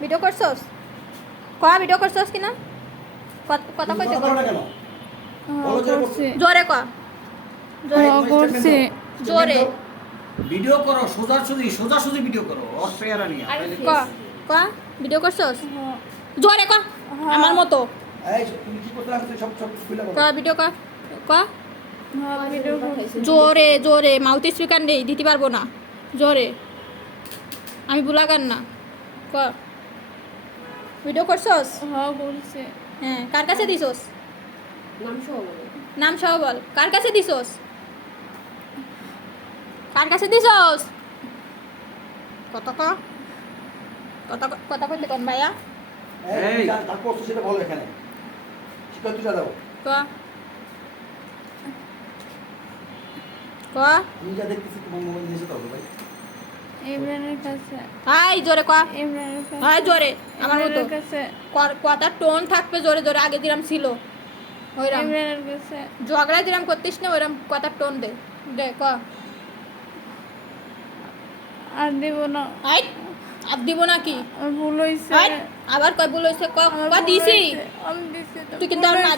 video করছস ক video করছস কিনা কথা কইতে করছি জোরে ক করছি জোরে ভিডিও করো সোজাসুজি ভিডিও করো অর পেয়ারা নিয়ে ক ক ভিডিও করছস জোরে ক আমার মতো এই তুমি কি করতে লাগছ সব খুলে ক ভিডিও ক ক ভিডিও করছি জোরে জোরে মাউথ স্পিকার নেই দিতে পারবো না জোরে আমি বুলাগান না ক ভিডিও করছস করছি হ্যাঁ কার কাছে দিছস নাম সহ বল কার কাছে দিছস কার কাছে দিছস কত ক কথা কইতে কোন ভাইয়া এই তারপর সেটা বলো এখানে শিক্ষার্থীরা দাও ক ক আমি যা দেখতেছি তোমার মোবাইল নিয়ে যেতে হবে ভাই ইমরানের কাছে হাই জোরে ক ইমরানের কাছে হাই জোরে আমার মতো ইমরানের কাছে কথা টোন থাকবে জোরে জোরে আগে দিলাম ছিল ওইরাম ইমরানের কাছে ঝগড়া দিলাম করতিস না ওইরাম কথা টোন দে দে ক আর দিব না হাই আর দিব নাকি আমার ভুল হয়েছে হাই আবার কয় বল হইছে ক ক দিছি আমি দিছি তুই কিন্তু আর না